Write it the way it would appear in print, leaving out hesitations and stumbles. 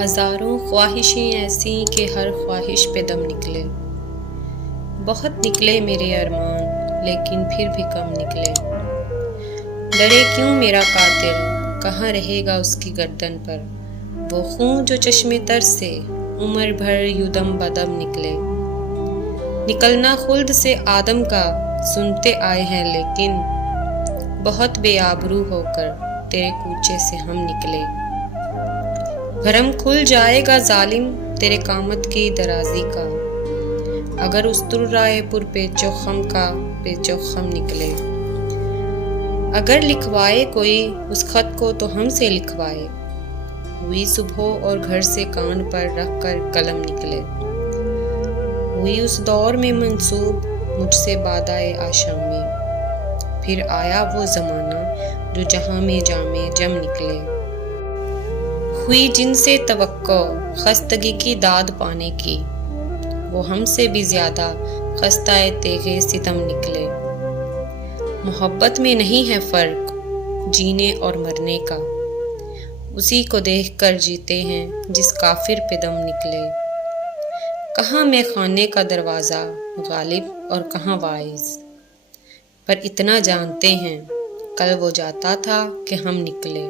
ہزاروں خواہشیں ایسی کہ ہر خواہش پہ دم نکلے۔ بہت نکلے میرے ارمان لیکن پھر بھی کم نکلے۔ ڈرے کیوں میرا قاتل، کہاں رہے گا اس کی گردن پر وہ خون جو چشم تر سے عمر بھر یوں دم بدم نکلے۔ نکلنا خلد سے آدم کا سنتے آئے ہیں لیکن بہت بے آبرو ہو کر تیرے کوچے سے ہم نکلے۔ بھرم کھل جائے گا ظالم تیرے قامت کی درازی کا، اگر استر رائے پر پیچو خم کا پیچو خم نکلے۔ اگر لکھوائے کوئی اس خط کو تو ہم سے لکھوائے، ہوئی صبح اور گھر سے کان پر رکھ کر قلم نکلے۔ ہوئی اس دور میں منسوب مجھ سے بادائے آشامی، پھر آیا وہ زمانہ جو جہاں میں جامے جم نکلے۔ ہوئی جن سے توقع خستگی کی داد پانے کی، وہ ہم سے بھی زیادہ خستہ تیغ ستم نکلے۔ محبت میں نہیں ہے فرق جینے اور مرنے کا، اسی کو دیکھ کر جیتے ہیں جس کافر پہ دم نکلے۔ کہاں میں خانے کا دروازہ غالب اور کہاں واعظ، پر اتنا جانتے ہیں کل وہ جاتا تھا کہ ہم نکلے۔